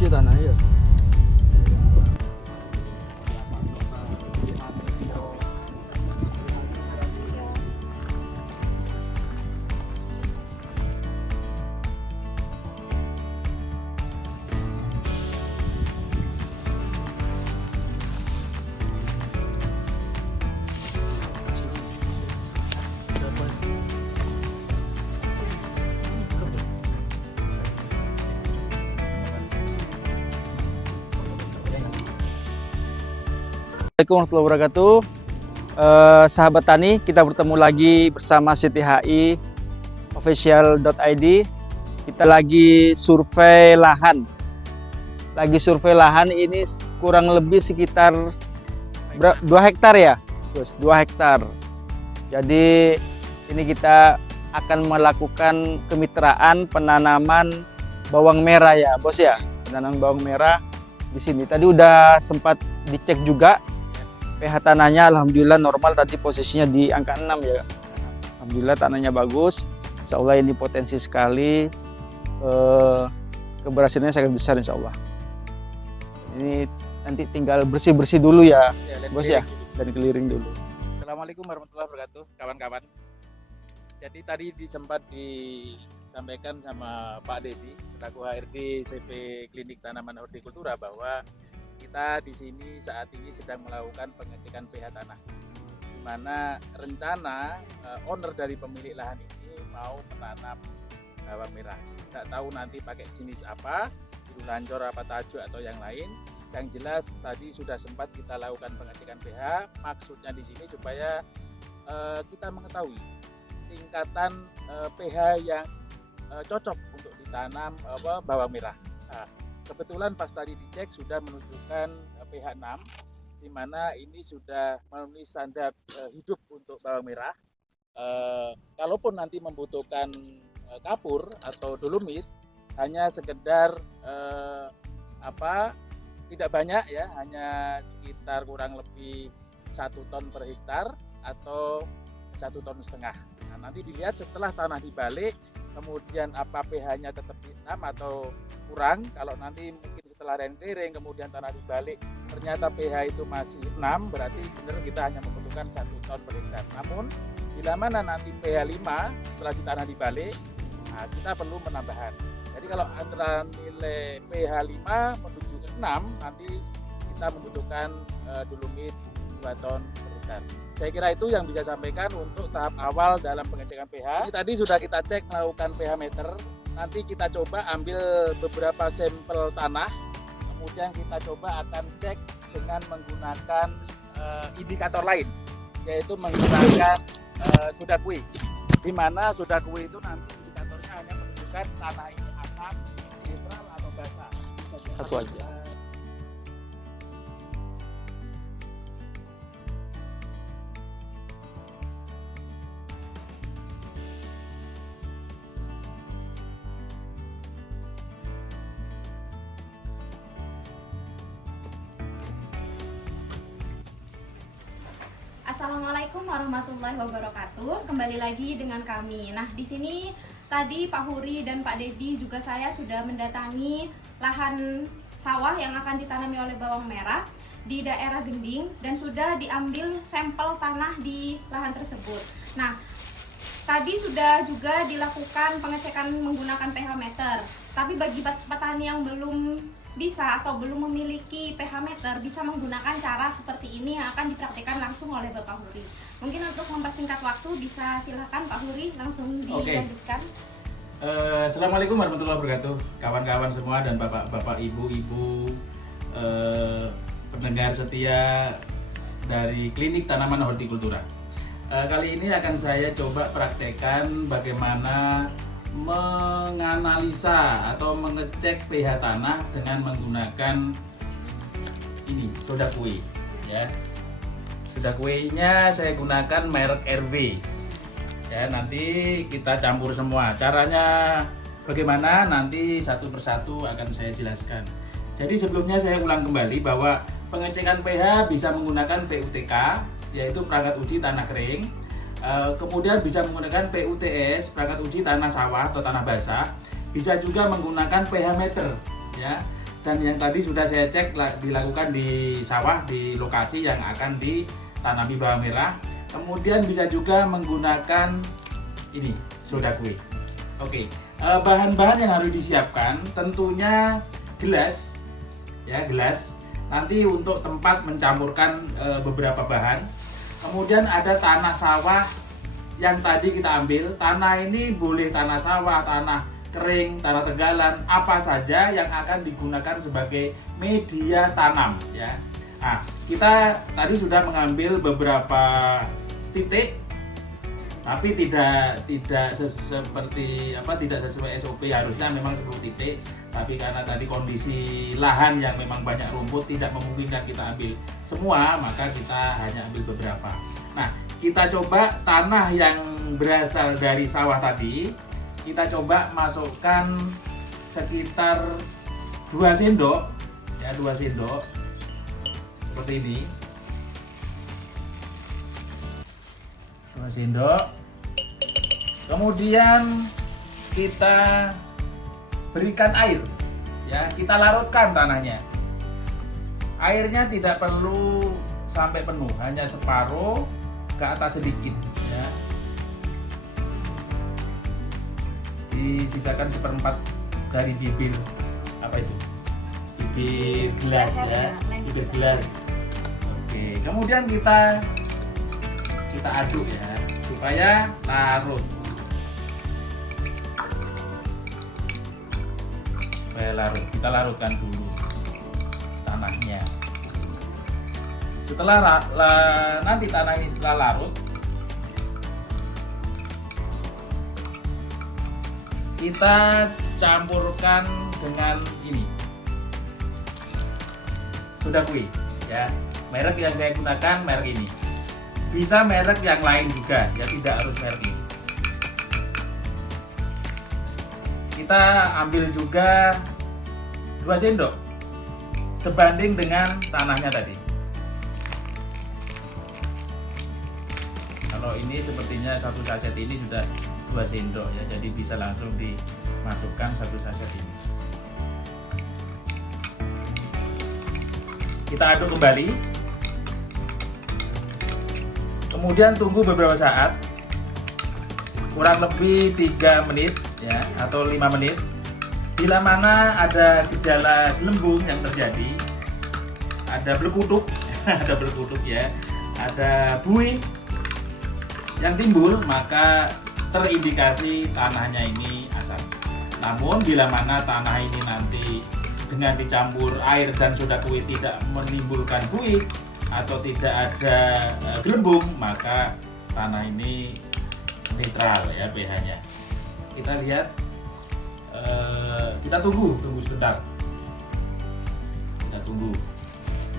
bagus ya tanah ya. Assalamualaikum warahmatullahi wabarakatuh. Sahabat tani, kita bertemu lagi bersama CTHI official.id. Kita lagi survei lahan. Ini kurang lebih sekitar 2 hektar ya, Bos, 2 hektar. Jadi ini kita akan melakukan kemitraan penanaman bawang merah ya, Bos ya. Penanaman bawang merah di sini. Tadi udah sempat dicek juga pH tanahnya, alhamdulillah normal, tadi posisinya di angka 6 ya. Alhamdulillah tanahnya bagus. Insya Allah ini potensi sekali, keberhasilannya sangat besar insya Allah. Ini nanti tinggal bersih-bersih dulu ya, Bos ya, dan keliling dulu. Assalamualaikum warahmatullahi wabarakatuh, kawan-kawan. Jadi tadi sempat disampaikan sama Pak Dedi selaku HRD CV Klinik Tanaman Hortikultura bahwa kita di sini saat ini sedang melakukan pengecekan pH tanah, di mana rencana owner dari pemilik lahan ini mau menanam bawang merah. Tidak tahu nanti pakai jenis apa, biru lancor, apa tajuk atau yang lain. Yang jelas tadi sudah sempat kita lakukan pengecekan pH. Maksudnya di sini supaya kita mengetahui tingkatan pH yang cocok untuk ditanam bawang merah. Nah, kebetulan pas tadi dicek sudah menunjukkan pH 6, di mana ini sudah memenuhi standar hidup untuk bawang merah. Kalaupun nanti membutuhkan kapur atau dolomit, hanya sekedar tidak banyak ya, hanya sekitar kurang lebih 1 ton per hektar atau 1,5 ton. Nah, nanti dilihat setelah tanah dibalik, kemudian apa pH-nya tetap 6 atau kurang. Kalau nanti mungkin setelah rendering kemudian tanah dibalik ternyata pH itu masih 6, berarti benar kita hanya membutuhkan 1 ton per hektar. Namun bila mana nanti pH 5 setelah di tanah dibalik, nah, kita perlu penambahan. Jadi kalau antara nilai pH 5 menuju ke 6, nanti kita membutuhkan dolomit 2 ton per hektar. Saya kira itu yang bisa sampaikan untuk tahap awal dalam pengecekan pH. Tadi sudah kita cek melakukan pH meter. Nanti kita coba ambil beberapa sampel tanah, kemudian kita coba akan cek dengan menggunakan indikator lain, yaitu menggunakan Sudakui, di mana Sudakui itu nanti indikatornya hanya menunjukkan tanah ini asam, netral atau basah. Satu aja. Assalamualaikum warahmatullahi wabarakatuh. Kembali lagi dengan kami. Nah, di sini tadi Pak Huri dan Pak Dedi juga saya sudah mendatangi lahan sawah yang akan ditanami oleh bawang merah di daerah Gending dan sudah diambil sampel tanah di lahan tersebut. Nah, tadi sudah juga dilakukan pengecekan menggunakan pH meter. Tapi bagi petani yang belum bisa atau belum memiliki pH meter, bisa menggunakan cara seperti ini yang akan dipraktikkan langsung oleh Bapak Huri. Mungkin untuk mempersingkat waktu bisa silakan Pak Huri langsung dilanjutkan. Assalamualaikum warahmatullahi wabarakatuh, kawan-kawan semua dan bapak-bapak, ibu-ibu pendengar setia dari Klinik Tanaman Hortikultura. Kali ini akan saya coba praktekkan bagaimana menganalisa atau mengecek pH tanah dengan menggunakan ini Sudakui ya. Sudakuinya saya gunakan merek RW ya. Nanti kita campur semua. Caranya bagaimana nanti satu persatu akan saya jelaskan. Jadi sebelumnya saya ulang kembali bahwa pengecekan pH bisa menggunakan PUTK, yaitu perangkat uji tanah kering. Kemudian bisa menggunakan PUTS, perangkat uji tanah sawah atau tanah basah. Bisa juga menggunakan pH meter ya. dan yang tadi sudah saya cek dilakukan di sawah di lokasi yang akan ditanami bawang merah. Kemudian bisa juga menggunakan ini soda kue. Oke, bahan-bahan yang harus disiapkan tentunya gelas, ya gelas. Nanti untuk tempat mencampurkan beberapa bahan. Kemudian ada tanah sawah yang tadi kita ambil. Tanah ini boleh tanah sawah, tanah kering, tanah tegalan, apa saja yang akan digunakan sebagai media tanam, ya. Nah, kita tadi sudah mengambil beberapa titik, tapi tidak seperti tidak sesuai SOP. Harusnya memang 10 titik, tapi karena tadi kondisi lahan yang memang banyak rumput tidak memungkinkan kita ambil semua, maka kita hanya ambil beberapa. Nah, kita coba tanah yang berasal dari sawah tadi, kita coba masukkan sekitar 2 sendok, ya 2 sendok seperti ini. 2 sendok. Kemudian kita berikan air, ya kita larutkan tanahnya. Airnya tidak perlu sampai penuh, hanya separuh ke atas sedikit, ya. Disisakan 1/4 dari bibir bibir gelas, ya, bibir gelas. Oke, kemudian kita aduk, ya, supaya larut. Kita larutkan dulu tanahnya. Setelah nanti tanah ini setelah larut, kita campurkan dengan ini soda kue, ya. Merek yang saya gunakan merek ini. Bisa merek yang lain juga, ya, tidak harus merek ini. Kita ambil juga 2 sendok sebanding dengan tanahnya tadi. Kalau ini sepertinya 1 sachet ini sudah 2 sendok, ya, jadi bisa langsung dimasukkan 1 sachet ini. Kita aduk kembali, kemudian tunggu beberapa saat, kurang lebih 3 menit, ya, atau 5 menit. Bila mana ada gejala gelembung yang terjadi, ada belekutuk, ada belekutuk, ya, ada buih yang timbul, maka terindikasi tanahnya ini asam. Namun bila mana tanah ini nanti dengan dicampur air dan soda kue tidak menimbulkan buih atau tidak ada gelembung, maka tanah ini netral, ya, pH-nya. Kita lihat, kita tunggu sebentar. Kita tunggu.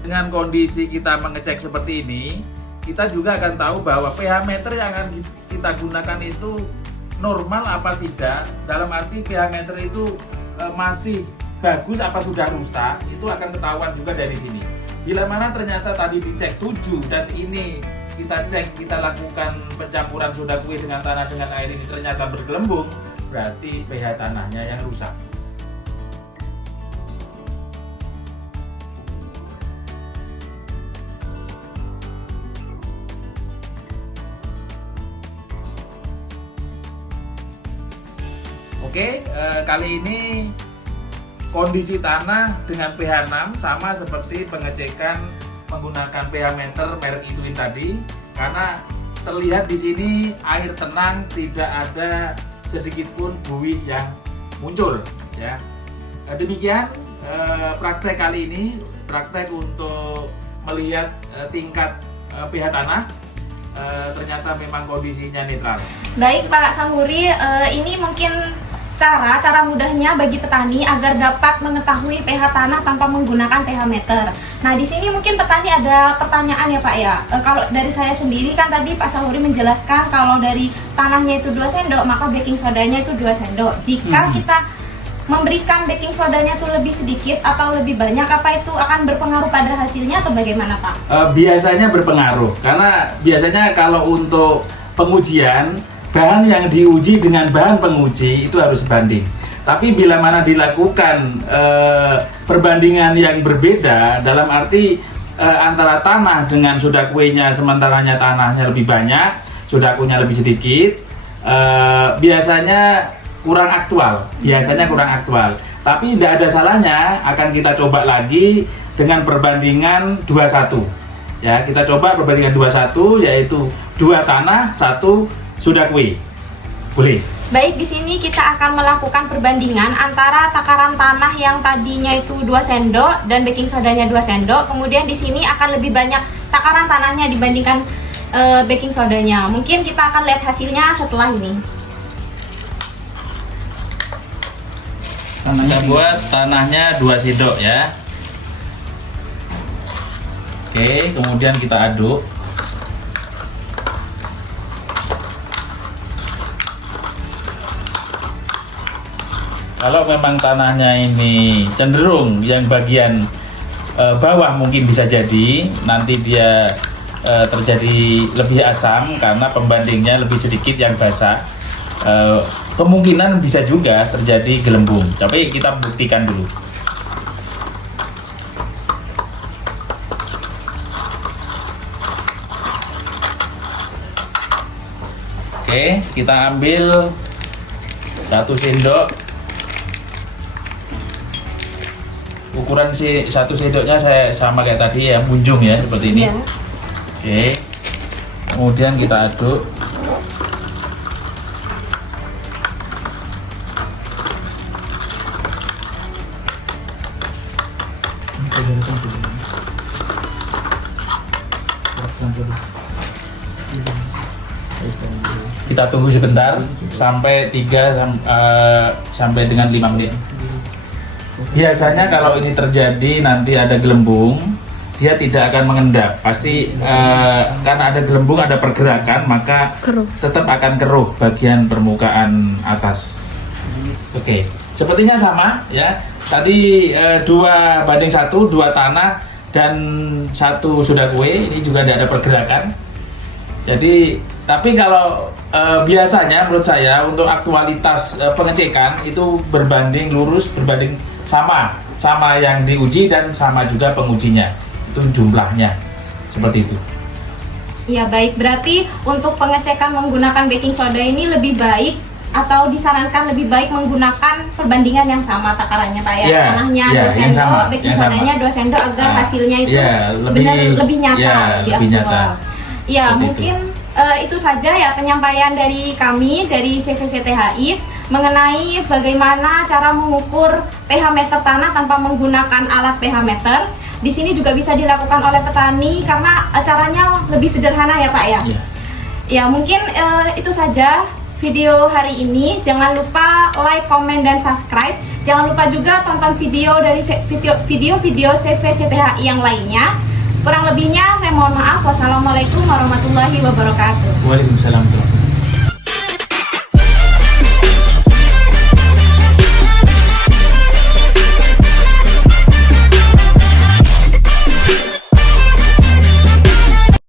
Dengan kondisi kita mengecek seperti ini, kita juga akan tahu bahwa pH meter yang akan kita gunakan itu normal apa tidak. Dalam arti pH meter itu masih bagus apa sudah rusak, itu akan ketahuan juga dari sini. Bila mana ternyata tadi dicek 7 dan ini kita lakukan pencampuran soda kue dengan tanah dengan air ini ternyata bergelembung, berarti pH tanahnya yang rusak. Oke, kali ini kondisi tanah dengan pH 6 sama seperti pengecekan menggunakan pH meter merek Ituin tadi, karena terlihat di sini air tenang, tidak ada sedikit pun buih yang muncul, ya. Demikian praktek kali ini, praktek untuk melihat tingkat pH tanah. Ternyata memang kondisinya netral. Baik Pak Sahuri, ini mungkin cara mudahnya bagi petani agar dapat mengetahui pH tanah tanpa menggunakan pH meter. Nah, di sini mungkin petani ada pertanyaan ya Pak, ya. Kalau dari saya sendiri kan tadi Pak Sahuri menjelaskan kalau dari tanahnya itu 2 sendok, maka baking sodanya itu 2 sendok. Jika kita memberikan baking sodanya itu lebih sedikit atau lebih banyak, apa itu akan berpengaruh pada hasilnya atau bagaimana Pak? Biasanya berpengaruh, karena biasanya kalau untuk pengujian bahan yang diuji dengan bahan penguji itu harus sebanding. Tapi bila mana dilakukan perbandingan yang berbeda dalam arti antara tanah dengan sodakuenya sementaranya tanahnya lebih banyak, sodakunya lebih sedikit, biasanya kurang aktual. Tapi tidak ada salahnya akan kita coba lagi dengan perbandingan 21. Ya, kita coba perbandingan 21 yaitu 2 tanah, 1 sodakue. Boleh. Baik, di sini kita akan melakukan perbandingan antara takaran tanah yang tadinya itu 2 sendok dan baking sodanya 2 sendok. Kemudian di sini akan lebih banyak takaran tanahnya dibandingkan baking sodanya. Mungkin kita akan lihat hasilnya setelah ini. Kita buat tanahnya 2 sendok ya. Oke, kemudian kita aduk. Kalau memang tanahnya ini cenderung yang bagian bawah mungkin bisa jadi nanti dia terjadi lebih asam karena pembandingnya lebih sedikit yang basah. Kemungkinan bisa juga terjadi gelembung, tapi kita buktikan dulu. Oke, kita ambil 1 sendok. Ukuran 1 sendoknya saya sama kayak tadi ya, munjung ya, seperti ini. Ya. Oke, kemudian kita aduk. Kita tunggu sebentar sampai 3 sampai dengan 5 menit. Biasanya kalau ini terjadi nanti ada gelembung, dia tidak akan mengendap. Pasti karena ada gelembung, ada pergerakan, maka tetap akan keruh bagian permukaan atas. Oke, sepertinya sama ya. Tadi 2:1, 2 tanah dan 1 sodakue. Ini juga tidak ada pergerakan. Jadi, tapi kalau biasanya menurut saya untuk aktualitas pengecekan itu berbanding lurus, berbanding sama yang diuji dan sama juga pengujinya. Itu jumlahnya seperti itu. Ya baik, berarti untuk pengecekan menggunakan baking soda ini lebih baik atau disarankan lebih baik menggunakan perbandingan yang sama takarannya Pak ya? Tanahnya 2 sendok, baking sodanya 2 sendok agar hasilnya itu lebih nyata, lebih nyata. Ya, mungkin itu saja ya penyampaian dari kami dari CVCTHI mengenai bagaimana cara mengukur pH meter tanah tanpa menggunakan alat pH meter. Di sini juga bisa dilakukan oleh petani karena caranya lebih sederhana ya Pak ya. Ya mungkin itu saja video hari ini. Jangan lupa like, comment, dan subscribe. Jangan lupa juga tonton video dari video CVCTHI yang lainnya. Kurang lebihnya saya mohon maaf. Wassalamualaikum warahmatullahi wabarakatuh. Waalaikumsalam.